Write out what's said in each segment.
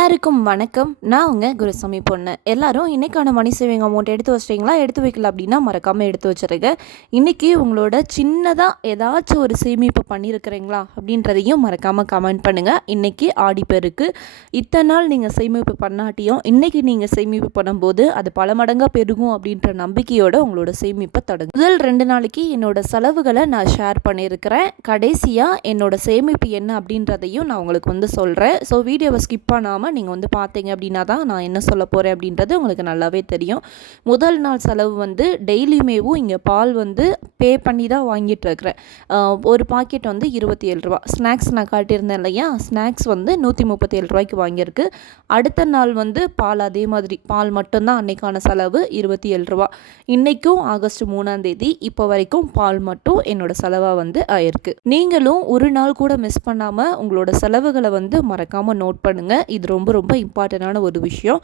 எல்லாருக்கும் வணக்கம். நான் உங்கள் குருசாமி பொண்ணு. எல்லாரும் இன்றைக்கான மணி சேவிங் அமௌண்ட் எடுத்து வச்சிட்டிங்களா? எடுத்து வைக்கல அப்படின்னா மறக்காமல் எடுத்து வச்சுருங்க. இன்றைக்கி உங்களோட சின்னதாக ஏதாச்சும் ஒரு சேமிப்பு பண்ணியிருக்கிறீங்களா அப்படின்றதையும் மறக்காமல் கமெண்ட் பண்ணுங்கள் இன்றைக்கி ஆடிப்பெருக்கு இத்தனை நாள் நீங்கள் சேமிப்பு பண்ணாட்டியும் இன்றைக்கி நீங்கள் சேமிப்பு பண்ணும்போது அது பல மடங்காக பெருகும் அப்படின்ற நம்பிக்கையோட உங்களோட சேமிப்பை தொடங்கும் முதல் ரெண்டு நாளைக்கு என்னோட செலவுகளை நான் ஷேர் பண்ணியிருக்கிறேன் கடைசியாக என்னோட சேமிப்பு என்ன அப்படின்றதையும் நான் உங்களுக்கு வந்து சொல்கிறேன் ஸோ வீடியோவை ஸ்கிப் பண்ணாமல் நீங்கள் வந்து பார்த்தீங்க அப்படின்னா தான் நான் என்ன சொல்ல போகிறேன் அப்படின்றது உங்களுக்கு நல்லாவே தெரியும். முதல் நாள் செலவு வந்து டெய்லியுமேவும் இங்கே பால் வந்து பே பண்ணி தான் வாங்கிட்டு இருக்கிறேன். ஒரு பாக்கெட் வந்து இருபத்தி ஏழு ரூபா. ஸ்நாக்ஸ் நான் காட்டியிருந்தேன் இல்லையா? ஸ்நாக்ஸ் வந்து நூற்றி முப்பத்தி ஏழு ரூபாய்க்கு வாங்கியிருக்கு. அடுத்த நாள் வந்து பால் அதே மாதிரி. பால் மட்டும்தான் அன்னைக்கான செலவு இருபத்தி ஏழு ரூபா. இன்றைக்கும் ஆகஸ்ட் மூணாம் தேதி. இப்போ வரைக்கும் பால் மட்டும் என்னோட செலவாக வந்து ஆயிருக்கு. நீங்களும் ஒரு நாள் கூட மிஸ் பண்ணாமல் உங்களோட செலவுகளை வந்து மறக்காமல் நோட் பண்ணுங்கள் இது ரொம்ப ரொம்ப ரொம்ப இம்பார்ட்டண்டான ஒரு விஷயம்.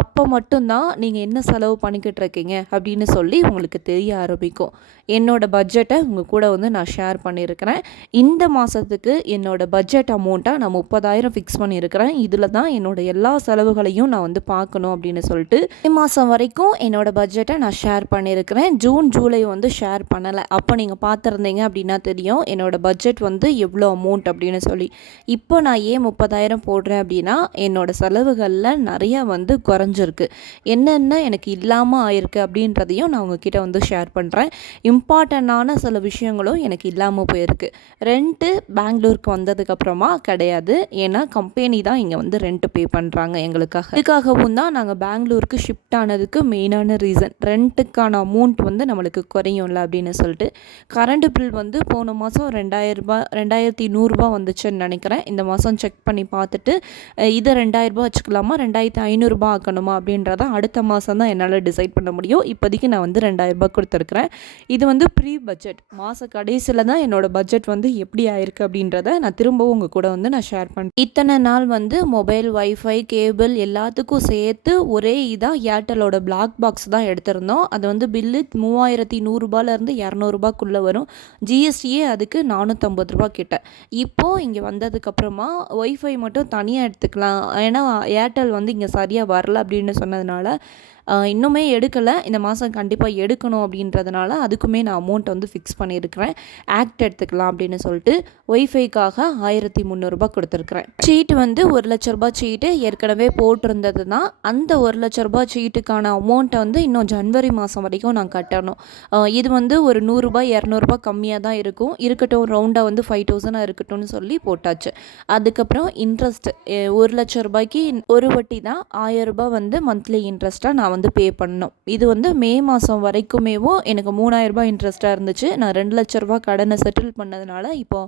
அப்போ மட்டும்தான் நீங்கள் என்ன செலவு பண்ணிக்கிட்டு இருக்கீங்க அப்படின்னு சொல்லி உங்களுக்கு தெரிய ஆரம்பிக்கும். என்னோடய பட்ஜெட்டை உங்கள் கூட வந்து நான் ஷேர் பண்ணியிருக்கிறேன் இந்த மாதத்துக்கு என்னோடய பட்ஜெட் அமௌண்ட்டாக நான் முப்பதாயிரம் ஃபிக்ஸ் பண்ணியிருக்கிறேன் இதில் தான் என்னோட எல்லா செலவுகளையும் நான் வந்து பார்க்கணும் அப்படின்னு சொல்லிட்டு மே மாதம் வரைக்கும் என்னோடய பட்ஜெட்டை நான் ஷேர் பண்ணியிருக்கிறேன் ஜூன் ஜூலை வந்து ஷேர் பண்ணலை. அப்போ நீங்கள் பார்த்துருந்தீங்க அப்படின்னா தெரியும் என்னோட பட்ஜெட் வந்து எவ்வளோ அமௌண்ட் அப்படின்னு சொல்லி. இப்போ நான் ஏன் முப்பதாயிரம் போடுறேன் அப்படின்னா என்னோட செலவுகளில் நிறையா வந்து குறைஞ்சிருக்கு. என்னென்ன எனக்கு இல்லாமல் ஆயிருக்கு அப்படின்றதையும் நான் உங்ககிட்ட வந்து ஷேர் பண்ணுறேன் இம்பார்ட்டண்ட்டான சில விஷயங்களும் எனக்கு இல்லாமல் போயிருக்கு. ரெண்ட்டு பெங்களூருக்கு வந்ததுக்கப்புறமா கிடையாது. ஏன்னா கம்பெனி தான் இங்கே வந்து ரெண்ட் பே பண்ணுறாங்க எங்களுக்காக. இதுக்காகவும் தான் நாங்கள் பெங்களூருக்கு ஷிஃப்ட் ஆனதுக்கு மெயினான ரீசன் ரெண்ட்டுக்கான அமௌண்ட் வந்து நம்மளுக்கு குறையும்ல அப்படின்னு சொல்லிட்டு. கரண்ட் பில் வந்து போன மாதம் ரெண்டாயிரரூபா ரெண்டாயிரத்தி நூறுரூபா வந்துச்சுன்னு நினைக்கிறேன். இந்த மாதம் செக் பண்ணி பார்த்துட்டு இதை ரெண்டாயிரரூபா வச்சுக்கலாமா? ரெண்டாயிரத்தி ஐநூறுரூபா ஆக்கணுமா? அப்படின்றத அடுத்த மாதம் தான் என்னால் டிசைட் பண்ண முடியும். இப்போதைக்கு நான் வந்து ரெண்டாயிரரூபா கொடுத்துருக்குறேன். இது வந்து ப்ரீ பட்ஜெட் மாத கடைசியில் தான் என்னோட பட்ஜெட் வந்து எப்படி ஆயிருக்கு அப்படின்றத நான் திரும்பவும் உங்கள் கூட வந்து நான் ஷேர் பண்ணுறேன் இத்தனை நாள் வந்து மொபைல் வைஃபை கேபிள் எல்லாத்துக்கும் சேர்த்து ஒரே இதாக ஏர்டெலோட பிளாக் பாக்ஸ் தான் எடுத்திருந்தோம். அது வந்து பில்லு மூவாயிரத்தி நூறுரூபாலேருந்து இரநூறுபாக்குள்ளே வரும். ஜிஎஸ்டியே அதுக்கு நானூற்றம்பது ரூபா கிட்ட. இப்போது இங்கே வந்ததுக்கப்புறமா ஒய்ஃபை மட்டும் தனியாக எடுத்துக்கலாம். ஏன்னா ஏர்டெல் வந்து இங்கே சரியாக வரல அப்படின்னு சொன்னதுனால இன்னுமே எடுக்கலை. இந்த மாதம் கண்டிப்பாக எடுக்கணும் அப்படின்றதுனால அதுக்குமே நான் அமௌண்ட் வந்து ஃபிக்ஸ் பண்ணியிருக்கிறேன் ஆக்ட் எடுத்துக்கலாம் அப்படின்னு சொல்லிட்டு ஒய்ஃபைக்காக ஆயிரத்தி முந்நூறுரூபா கொடுத்துருக்குறேன். சீட் வந்து ஒரு லட்ச ரூபா சீட்டு ஏற்கனவே போட்டிருந்தது தான் அந்த ஒரு லட்ச ரூபாய் சீட்டுக்கான அமௌண்ட்டை வந்து இன்னும் ஜனவரி மாதம் வரைக்கும் நான் கட்டணும். இது வந்து ஒரு நூறுரூபா இரநூறுபா கம்மியாக தான் இருக்கும். இருக்கட்டும் ரவுண்டாக வந்து ஃபைவ் தௌசண்டாக இருக்கட்டும்னு சொல்லி போட்டாச்சு. அதுக்கப்புறம் இன்ட்ரெஸ்ட் ஒரு லட்ச ரூபாய்க்கு ஒரு வட்டி தான் ஆயிரம் ரூபாய் வந்து மந்த்லி இன்ட்ரெஸ்ட்டாக நான் வந்து பே பண்ணணும். இது வந்து மே மாதம் வரைக்குமேவும் எனக்கு மூணாயிரம் ரூபாய் இன்ட்ரெஸ்ட்டாக இருந்துச்சு. நான் ரெண்டு லட்ச ரூபா கடனை செட்டில் பண்ணதுனால இப்போ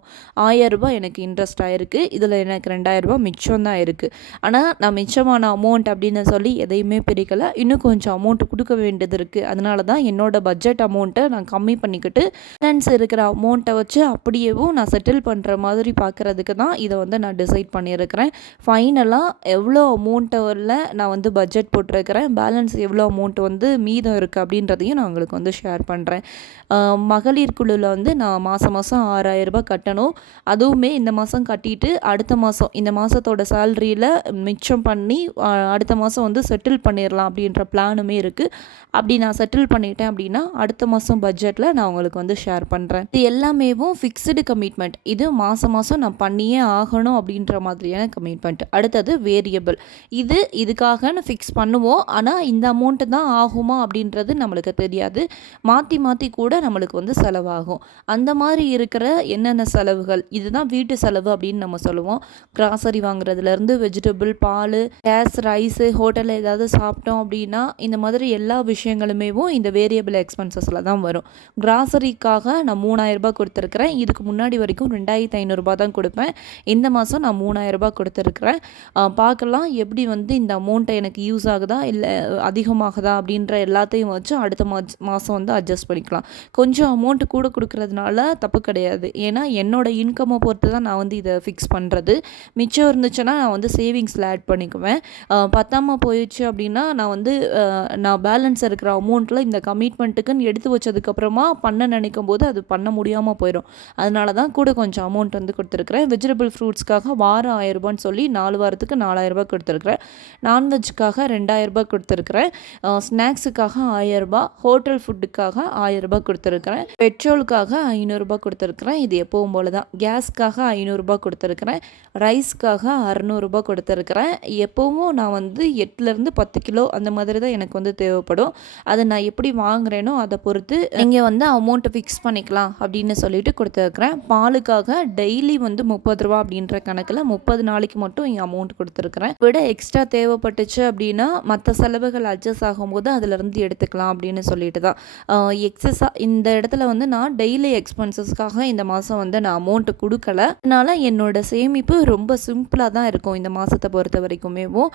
ஆயிரம் எனக்கு இன்ட்ரெஸ்ட் ஆகிருக்கு இதில் எனக்கு ரெண்டாயிரரூபா மிச்சம் தான் இருக்குது ஆனால் நான் மிச்சமான அமௌண்ட் அப்படின்னு சொல்லி எதையுமே பிரிக்கலை. இன்னும் கொஞ்சம் அமௌண்ட் கொடுக்க வேண்டியது இருக்குது அதனால தான் என்னோடய பட்ஜெட் அமௌண்ட்டை நான் கம்மி பண்ணிக்கிட்டு பேலன்ஸ் இருக்கிற அமௌண்ட்டை வச்சு அப்படியேவும் நான் செட்டில் பண்ணுற மாதிரி பார்க்குறதுக்கு தான் இதை வந்து நான் டிசைட் பண்ணியிருக்கிறேன். ஃபைனலாக எவ்வளோ அமௌண்ட்டில் நான் வந்து பட்ஜெட் போட்டிருக்கிறேன். பேலன்ஸ் எவ்வளோ அமௌண்ட் வந்து மீதம் இருக்குது அப்படின்றதையும் நான் உங்களுக்கு வந்து ஷேர் பண்ணுறேன் மகளிர் குழுவில் வந்து நான் மாதம் மாதம் ஆறாயிரம் ரூபாய் கட்டணும். அதுவுமே இந்த மாதம் கட்டிட்டு அடுத்த மாதம் இந்த மாதத்தோட சேலரியில் மிச்சம் பண்ணி அடுத்த மாதம் வந்து செட்டில் பண்ணிடலாம் அப்படின்ற பிளானுமே இருக்குது அப்படி நான் செட்டில் பண்ணிட்டேன் அப்படின்னா அடுத்த மாதம் பட்ஜெட்டில் நான் உங்களுக்கு வந்து ஷேர் பண்ணுறேன் இது எல்லாமேவும் ஃபிக்ஸ்டு கமிட்மெண்ட் இது மாதம் மாதம் நான் பண்ணியே ஆகணும் அப்படின்ற மாதிரியான கமிட்மெண்ட் அடுத்தது வேரியபிள் இது இதுக்காக ஃபிக்ஸ் பண்ணுவோம். ஆனால் இந்த அமௌண்ட்டு தான் ஆகுமா அப்படின்றது நம்மளுக்கு தெரியாது. மாற்றி மாற்றி கூட நம்மளுக்கு வந்து செலவாகும். அந்த மாதிரி இருக்கிற என்னென்ன செலவுகள் இதுதான் வீட்டு செலவு அப்படின்னு நம்ம சொல்லுவோம். கிராசரி வாங்குறதுலேருந்து வெஜிடபிள் பால் கேஸ் ரைஸு ஹோட்டலில் ஏதாவது சாப்பிட்டோம் அப்படின்னா இந்த மாதிரி எல்லா விஷயங்களுமேவும் இந்த வேரியபிள் எக்ஸ்பென்சஸில் தான் வரும். கிராசரிக்காக நான் மூணாயிரம் ரூபாய் கொடுத்துருக்குறேன். இதுக்கு முன்னாடி வரைக்கும் ரெண்டாயிரத்தி ஐநூறுரூபா தான் கொடுப்பேன். இந்த மாதம் நான் மூணாயிரம் ரூபாய் கொடுத்துருக்குறேன். பார்க்கலாம் எப்படி வந்து இந்த அமௌண்ட்டை எனக்கு யூஸ் ஆகுதா? இல்லை அதிகமாகுதா அப்படின்ற எல்லாத்தையும் வச்சு அடுத்த மாச் மாதம் வந்து அட்ஜஸ்ட் பண்ணிக்கலாம். கொஞ்சம் அமௌண்ட்டு கூட கொடுக்குறதுனால தப்பு கிடையாது. ஏன்னா என்னோட இன்கம்மை பொறுத்து தான் நான் வந்து இதை ஃபிக்ஸ் பண்ணுறது மிச்சம் இருந்துச்சுன்னா நான் வந்து சேவிங்ஸில் ஆட் பண்ணிக்குவேன். பத்தாமல் போயிடுச்சு அப்படின்னா நான் வந்து நான் பேலன்ஸ் இருக்கிற அமௌண்ட்டில் இந்த கமிட்மெண்ட்டுக்குன்னு எடுத்து வச்சதுக்கப்புறமா பண்ண நினைக்கும் போது அது பண்ண முடியாமல் போயிடும். அதனால தான் கூட கொஞ்சம் அமௌண்ட் வந்து கொடுத்துருக்குறேன். வெஜிடபிள் ஃப்ரூட்ஸ்க்காக வாரம் ஆயிரரூபான்னு சொல்லி நாலு வாரத்துக்கு நாலாயிரரூபா கொடுத்துருக்குறேன். நான்வெஜ்ஜுக்காக ரெண்டாயிரரூபா கொடுத்துருக்குறேன். ஸ்நாக்ஸுக்காக ஆயிரரூபா ஹோட்டல் ஃபுட்டுக்காக ஆயிரரூபா கொடுத்துருக்குறேன். பெட்ரோலுக்காக ஐநூறுரூபா கொடுத்துருக்குறேன். இது எப்பவும் போல தான் கேஸ்க்காக ஐநூறுரூபா கொடுத்துருக்குறேன். ரைஸ்க்காக அறநூறுரூபா கொடுத்துருக்குறேன். எப்போவும் நான் வந்து எட்டுலேருந்து பத்து கிலோ அந்த மாதிரி தான் எனக்கு வந்து தேவைப்படும். அதை நான் எப்படி வாங்குறேனோ அதை பொறுத்து இங்கே வந்து அமௌண்ட்டை ஃபிக்ஸ் பண்ணிக்கலாம் அப்படின்னு சொல்லிட்டு கொடுத்துருக்குறேன். பாலுக்காக டெய்லி வந்து முப்பது ரூபா அப்படின்ற கணக்கில் முப்பது நாளைக்கு மட்டும் இங்கே அமௌண்ட் கொடுத்துருக்குறேன். விட எக்ஸ்ட்ரா தேவைப்பட்டுச்சு அப்படின்னா மற்ற செலவுகள் அட்ஜஸ்ட் ஆகும்போது அதிலிருந்து எடுத்துக்கலாம் அப்படின்னு சொல்லிட்டு தான் எக்ஸஸாக இந்த இடத்துல வந்து நான் டெய்லி எக்ஸ்பென்சஸ்க்காக இந்த மாதம் வந்து நான் அமௌண்ட்டு கொடுக்கல. அதனால் என்னோட சேமிப்பு ரொம்ப சிம்பிளாக தான் இருக்கும் இந்த மாதத்தை பொறுத்த வரைக்குமேவும்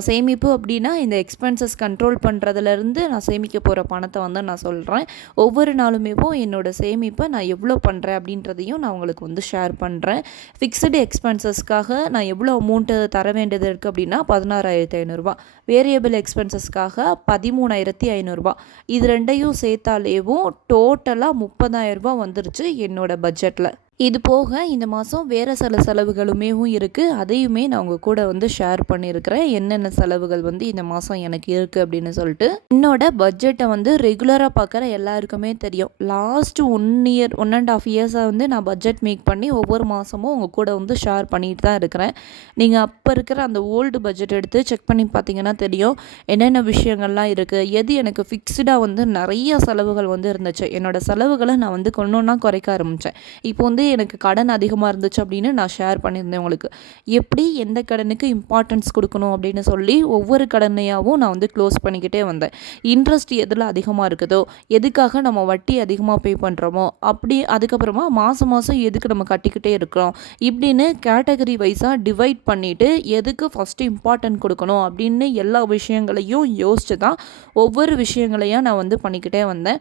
சேமிப்பு அப்படின்னா இந்த எக்ஸ்பென்சஸ் கண்ட்ரோல் பண்ணுறதுலேருந்து நான் சேமிக்க போகிற பணத்தை வந்து நான் சொல்கிறேன் ஒவ்வொரு நாளுமேவும் என்னோட சேமிப்பை நான் எவ்வளோ பண்ணுறேன் அப்படின்றதையும் நான் உங்களுக்கு வந்து ஷேர் பண்ணுறேன் ஃபிக்ஸ்டு எக்ஸ்பென்சஸ்க்காக நான் எவ்வளோ அமௌண்ட்டு தர வேண்டியது இருக்குது அப்படின்னா பதினாறாயிரத்தி ஐநூறுரூவா வேரியபிள் எக்ஸ்பென்சஸ்க்காக பதிமூணாயிரத்தி ஐநூறுரூபா இது ரெண்டையும் சேர்த்தாலேவும் டோட்டலாக முப்பதாயிரரூபா வந்துருச்சு என்னோட பட்ஜெட்டில் இது போக இந்த மாதம் வேறு சில செலவுகளுமேவும் இருக்குது அதையுமே நான் உங்கள் கூட வந்து ஷேர் பண்ணியிருக்கிறேன் என்னென்ன செலவுகள் வந்து இந்த மாதம் எனக்கு இருக்குது அப்படின்னு சொல்லிட்டு. என்னோட பட்ஜெட்டை வந்து ரெகுலராக பார்க்குற எல்லாருக்குமே தெரியும். Last one year one and half இயர்ஸாக வந்து நான் பட்ஜெட் மேக் பண்ணி ஒவ்வொரு மாதமும் உங்கள் கூட வந்து ஷேர் பண்ணிட்டு தான் இருக்கிறேன். நீங்கள் அப்போ இருக்கிற அந்த ஓல்டு பட்ஜெட் எடுத்து செக் பண்ணி பார்த்தீங்கன்னா தெரியும். என்னென்ன விஷயங்கள்லாம் இருக்குது எது எனக்கு ஃபிக்ஸ்டாக வந்து நிறைய செலவுகள் வந்து இருந்துச்சு? என்னோட செலவுகளை நான் வந்து கொண்டோன்னா குறைக்க ஆரம்பித்தேன் இப்போ வந்து எனக்கு கடன் அதிகமாக இருந்துச்சு அப்படின்னு நான் ஷேர் பண்ணியிருந்தேன் உங்களுக்கு. எப்படி எந்த கடனுக்கு இம்பார்ட்டன்ஸ் கொடுக்கணும் அப்படின்னு சொல்லி ஒவ்வொரு கடனையாகவும் நான் வந்து க்ளோஸ் பண்ணிக்கிட்டே வந்தேன். இன்ட்ரெஸ்ட் எதில் அதிகமாக இருக்குதோ எதுக்காக நம்ம வட்டி அதிகமாக பே பண்ணுறோமோ அப்படி அதுக்கப்புறமா மாதம் மாதம் எதுக்கு நம்ம கட்டிக்கிட்டே இருக்கிறோம் இப்படின்னு கேட்டகரி வைஸாக டிவைட் பண்ணிவிட்டு எதுக்கு ஃபஸ்ட்டு இம்பார்ட்டன்ட் கொடுக்கணும் அப்படின்னு எல்லா விஷயங்களையும் யோசிச்சு தான் ஒவ்வொரு விஷயங்களையும் நான் வந்து பண்ணிக்கிட்டே வந்தேன்.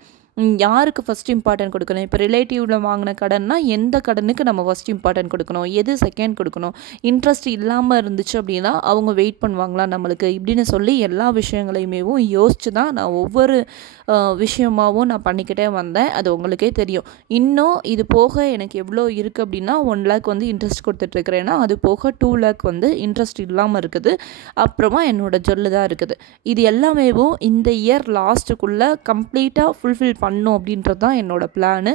யாருக்கு ஃபஸ்ட் இம்பார்ட்டன்ட் கொடுக்கணும்? இப்போ ரிலேட்டிவில் வாங்கின கடன்னா எந்த கடனுக்கு நம்ம ஃபஸ்ட் இம்பார்ட்டன்ட் கொடுக்கணும்? எது செகண்ட் கொடுக்கணும்? இன்ட்ரெஸ்ட் இல்லாமல் இருந்துச்சு அப்படின்னா அவங்க வெயிட் பண்ணுவாங்களா நம்மளுக்கு? இப்படின்னு சொல்லி எல்லா விஷயங்களையுமேவும் யோசிச்சு தான் நான் ஒவ்வொரு விஷயமாகவும் நான் பண்ணிக்கிட்டே வந்தேன். அது உங்களுக்கே தெரியும். இன்னும் இது போக எனக்கு எவ்வளோ இருக்குது அப்படின்னா ஒன் லேக் வந்து இன்ட்ரெஸ்ட் கொடுத்துட்ருக்கிறேன்னா அது போக டூ லேக் வந்து இன்ட்ரெஸ்ட் இல்லாமல் இருக்குது. அப்புறமா என்னோட ஜொல்லு தான் இருக்குது. இது எல்லாமேவும் இந்த இயர் லாஸ்ட்டுக்குள்ளே கம்ப்ளீட்டாக ஃபுல்ஃபில் பண்ணும் அப்படின்றது தான் என்னோடய பிளானு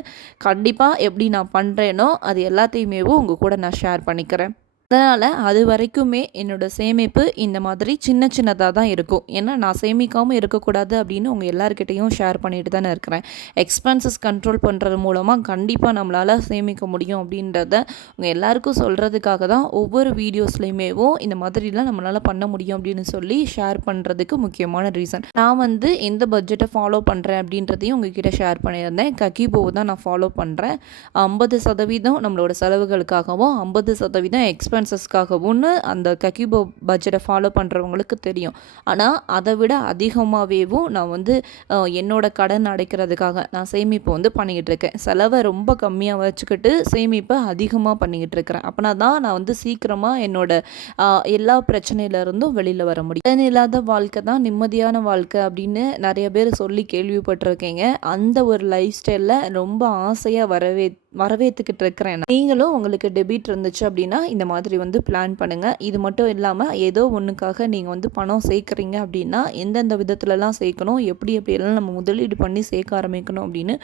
கண்டிப்பாக எப்படி நான் பண்ணுறேனோ அது எல்லாத்தையுமேவும் உங்கள் கூட நான் ஷேர் பண்ணிக்கிறேன். அதனால் அது வரைக்குமே என்னோட சேமிப்பு இந்த மாதிரி சின்ன சின்னதாக தான் இருக்கும். ஏன்னா நான் சேமிக்காமல் இருக்கக்கூடாது அப்படின்னு உங்கள் எல்லாருக்கிட்டேயும் ஷேர் பண்ணிட்டு தானே இருக்கிறேன். எக்ஸ்பென்சஸ் கண்ட்ரோல் பண்ணுறது மூலமாக கண்டிப்பாக நம்மளால் சேமிக்க முடியும் அப்படின்றத உங்கள் எல்லாருக்கும் சொல்கிறதுக்காக தான் ஒவ்வொரு வீடியோஸ்லையுமேவும் இந்த மாதிரிலாம் நம்மளால் பண்ண முடியும் அப்படின்னு சொல்லி ஷேர் பண்ணுறதுக்கு முக்கியமான ரீசன் நான் வந்து எந்த பட்ஜெட்டை ஃபாலோ பண்ணுறேன் அப்படின்றதையும் உங்ககிட்ட ஷேர் பண்ணியிருந்தேன். கக்கிபோவை தான் நான் ஃபாலோ பண்ணுறேன் ஐம்பது சதவீதம் நம்மளோட செலவுகளுக்காகவும் ஐம்பது சதவீதம் எக்ஸ்பென்சஸ்க்காகவும்னு அந்த கக்கிபோ பட்ஜெட்டை ஃபாலோ பண்ணுறவங்களுக்கு தெரியும். ஆனால் அதை விட அதிகமாகவேவும் நான் வந்து என்னோட கடன் அடைக்கிறதுக்காக நான் சேமிப்பு வந்து பண்ணிக்கிட்டு இருக்கேன். செலவை ரொம்ப கம்மியாக வச்சுக்கிட்டு சேமிப்பை அதிகமாக பண்ணிக்கிட்டு இருக்கிறேன். அப்போனா தான் நான் வந்து சீக்கிரமாக என்னோட எல்லா பிரச்சனையிலேருந்தும் வெளியில் வர முடியும். கடன் இல்லாத வாழ்க்கை தான் நிம்மதியான வாழ்க்கை அப்படின்னு நிறைய பேர் சொல்லி கேள்விப்பட்டிருக்கீங்க. அந்த ஒரு லைஃப் ஸ்டைலில் ரொம்ப ஆசையாக வரவே வரவேற்றுக்கிட்டு இருக்கிறேன் நீங்களும் உங்களுக்கு டெபிட் இருந்துச்சு அப்படின்னா இந்த மாதிரி வந்து பிளான் பண்ணுங்கள் இது மட்டும் இல்லாமல் ஏதோ ஒன்றுக்காக நீங்கள் வந்து பணம் சேர்க்குறீங்க அப்படின்னா எந்தெந்த விதத்துலலாம் சேர்க்கணும் எப்படி எப்படியெல்லாம் நம்ம முதலீடு பண்ணி சேர்க்க ஆரம்பிக்கணும் அப்படின்னு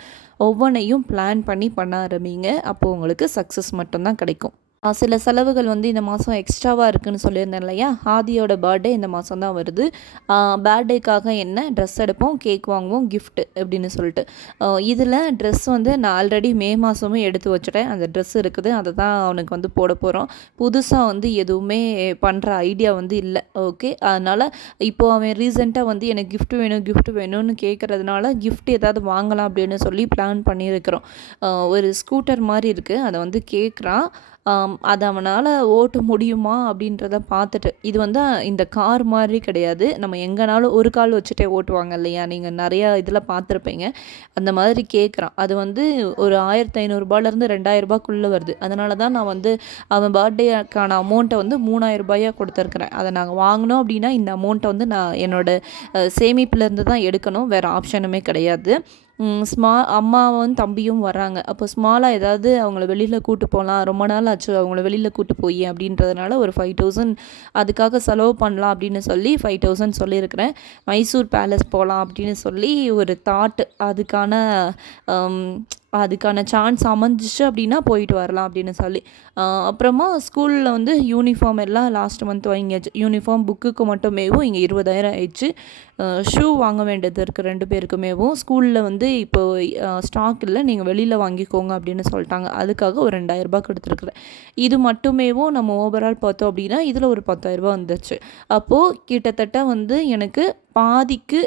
ஒவ்வொன்றையும் பிளான் பண்ணி பண்ண ஆரம்பிங்க. அப்போது உங்களுக்கு சக்ஸஸ் மட்டும்தான் கிடைக்கும். சில செலவுகள் வந்து இந்த மாதம் எக்ஸ்ட்ராவாக இருக்குன்னு சொல்லியிருந்தேன் இல்லையா? ஆதியோட பர்த்டே இந்த மாதம் தான் வருது. பர்த்டேக்காக என்ன? ட்ரெஸ் எடுப்போம் கேக் வாங்குவோம் கிஃப்ட்டு அப்படின்னு சொல்லிட்டு. இதில் ட்ரெஸ் வந்து நான் ஆல்ரெடி மே மாதமும் எடுத்து வச்சுட்டேன். அந்த ட்ரெஸ் இருக்குது. அதை தான் அவனுக்கு வந்து போட போகிறோம் புதுசாக வந்து எதுவுமே பண்ணுற ஐடியா வந்து இல்லை. ஓகே அதனால் இப்போது அவன் ரீசெண்டாக வந்து எனக்கு கிஃப்ட் வேணும் கிஃப்ட் வேணும்னு கேட்குறதுனால கிஃப்ட் ஏதாவது வாங்கலாம் அப்படின்னு சொல்லி பிளான் பண்ணியிருக்கிறோம். ஒரு ஸ்கூட்டர் மாதிரி இருக்குது அதை வந்து கேட்குறான் அது அவனால் ஓட்ட முடியுமா அப்படின்றத பார்த்துட்டு இது வந்து இந்த கார் மாதிரி கிடையாது. நம்ம எங்கேனாலும் ஒரு கால் வச்சுட்டே ஓட்டுவாங்க இல்லையா? நீங்கள் நிறையா இதில் பார்த்துருப்பீங்க. அந்த மாதிரி கேட்குறான் அது வந்து ஒரு ஆயிரத்தி ஐநூறுரூபாலேருந்து ரெண்டாயிரரூபாக்குள்ளே வருது. அதனால தான் நான் வந்து அவன் பர்த்டேக்கான அமௌண்ட்டை வந்து மூணாயிரம் ரூபாயாக கொடுத்துருக்குறேன். அதை நாங்கள் வாங்கினோம் அப்படின்னா இந்த அமௌண்ட்டை வந்து நான் என்னோட சேமிப்புலேருந்து தான் எடுக்கணும். வேறு ஆப்ஷனுமே கிடையாது. ஸ்மா அம்மாவும் தம்பியும் வராங்க அப்போ ஸ்மாலாக ஏதாவது அவங்கள வெளியில் கூட்டு போகலாம் ரொம்ப நாள் ஆச்சு அவங்கள வெளியில் கூட்டு போய் அப்படின்றதுனால ஒரு ஃபைவ் தௌசண்ட் அதுக்காக செலவு பண்ணலாம் அப்படின்னு சொல்லி ஃபைவ் தௌசண்ட் சொல்லியிருக்கிறேன். மைசூர் பேலஸ் போகலாம் அப்படின்னு சொல்லி ஒரு தாட் அதுக்கான அதுக்கான சான்ஸ் அமைஞ்சிச்சு அப்படின்னா போயிட்டு வரலாம் அப்படின்னு சொல்லி. அப்புறமா ஸ்கூலில் வந்து யூனிஃபார்ம் எல்லாம் லாஸ்ட் மந்த் வாங்கியாச்சு. யூனிஃபார்ம் புக்குக்கு மட்டுமேவும் இங்கே இருபதாயிரம் ஆயிடுச்சு. ஷூ வாங்க வேண்டியது இருக்குது ரெண்டு பேருக்குமேவும். ஸ்கூலில் வந்து இப்போ ஸ்டாக் இல்லை நீங்கள் வெளியில் வாங்கிக்கோங்க அப்படின்னு சொல்லிட்டாங்க. அதுக்காக ஒரு ரெண்டாயிரரூபா கொடுத்துருக்குறேன். இது மட்டுமேவும் நம்ம ஓவரால் பார்த்தோம் அப்படின்னா இதில் ஒரு பத்தாயிரரூபா வந்துச்சு. அப்போது கிட்டத்தட்ட வந்து எனக்கு பாதிக்கு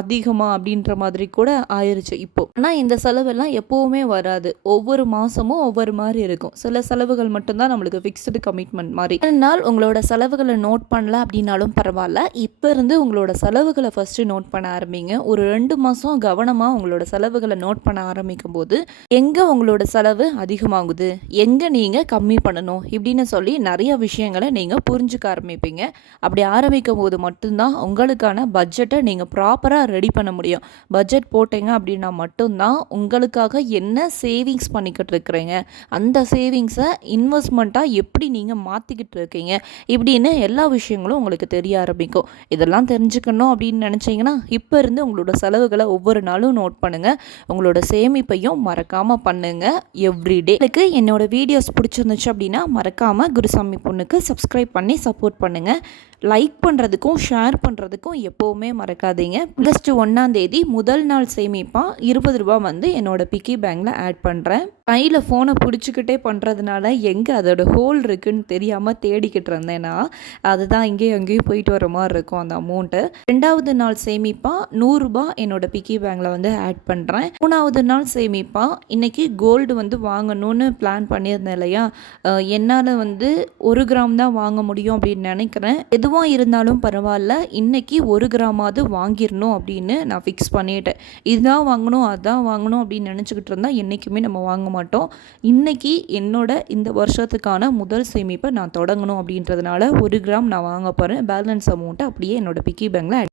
அதிகமாக அப்படின்ற மாதிரி கூட ஆயிடுச்சு இப்போ. ஆனால் இந்த செலவெல்லாம் எப்போவுமே வராது. ஒவ்வொரு மாதமும் ஒவ்வொரு மாதிரி இருக்கும். சில செலவுகள் மட்டும்தான் நம்மளுக்கு ஃபிக்ஸ்டு கமிட்மெண்ட் மாதிரி. நாள் உங்களோட செலவுகளை நோட் பண்ணல அப்படின்னாலும் பரவாயில்ல. இப்போ இருந்து உங்களோட செலவுகளை ஃபஸ்ட்டு நோட் பண்ண ஆரம்பிங்க. ஒரு ரெண்டு மாதம் கவனமாக உங்களோட செலவுகளை நோட் பண்ண ஆரம்பிக்கும் போது எங்கே உங்களோட செலவு அதிகமாகுது? எங்கே நீங்கள் கம்மி பண்ணணும்? இப்படின்னு சொல்லி நிறைய விஷயங்களை நீங்கள் புரிஞ்சுக்க ஆரம்பிப்பீங்க. அப்படி ஆரம்பிக்கும் போது மட்டும்தான் உங்களுக்கான பட்ஜெட்டை நீங்கள் ப்ராப்பராக ரெடி பண்ண முடியும். பட்ஜெட் போட்டீங்க அப்படின்னா மட்டும்தான் உங்களுக்காக என்ன சேவிங்ஸ் பண்ணிக்கிட்டு இருக்கிறீங்க. அந்த சேவிங்ஸை இன்வெஸ்ட்மெண்ட்டாக எப்படி நீங்கள் மாற்றிக்கிட்டு இருக்கீங்க. இப்படின்னு எல்லா விஷயங்களும் உங்களுக்கு தெரிய ஆரம்பிக்கும். இதெல்லாம் தெரிஞ்சுக்கணும் அப்படின்னு நினச்சிங்கன்னா இப்போ இருந்து உங்களோட செலவுகளை ஒவ்வொரு நாளும் நோட் பண்ணுங்கள் உங்களோட சேமிப்பையும் மறக்காமல் பண்ணுங்கள் எவ்ரிடே எனக்கு என்னோட வீடியோஸ் பிடிச்சிருந்துச்சு அப்படின்னா மறக்காமல் குருசாமி பொண்ணுக்கு சப்ஸ்கிரைப் பண்ணி சப்போர்ட் பண்ணுங்கள் லைக் பண்ணுறதுக்கும் ஷேர் பண்ணுறதுக்கும் எப்போவுமே மறக்காதீங்க. ஆகஸ்ட் ஒன்றாம் தேதி முதல் நாள் சேமிப்பாக இருபது ரூபா வந்து என்னோடய பிக்கி பேங்கில் ஆட் பண்ணுறேன் கையில் ஃபோனை பிடிச்சிக்கிட்டே பண்ணுறதுனால எங்கே அதோட ஹோல் இருக்குன்னு தெரியாமல் தேடிக்கிட்டு இருந்தேன்னா அதுதான் இங்கேயும் அங்கேயும் போயிட்டு வர மாதிரி இருக்கும் அந்த அமௌண்ட்டு ரெண்டாவது நாள் சேமிப்பாக நூறுரூபா என்னோட பிக்கி பேங்கில் வந்து ஆட் பண்ணுறேன் மூணாவது நாள் சேமிப்பாக இன்றைக்கி கோல்டு வந்து வாங்கணும்னு பிளான் பண்ணியிருந்தேன் இல்லையா? என்னால் வந்து ஒரு கிராம் தான் வாங்க முடியும் அப்படின்னு நினைக்கிறேன். எதுவாக இருந்தாலும் பரவாயில்ல இன்றைக்கி ஒரு கிராமாவது வாங்கிடணும் அப்படின்னு நான் ஃபிக்ஸ் பண்ணிட்டேன். இதுதான் வாங்கணும் அதான் வாங்கணும் அப்படின்னு நினச்சிக்கிட்டு இருந்தால் என்றைக்குமே நம்ம வாங்க மாட்டோம். இன்னைக்கு என்னோட இந்த வருஷத்துக்கான முதல் சேமிப்பை நான் தொடங்கணும் அப்படின்றதுனால ஒரு கிராம் நான் வாங்க போகிறேன் பேலன்ஸ் அமௌண்ட்டை அப்படியே என்னோட பிக்கி பேங்கில்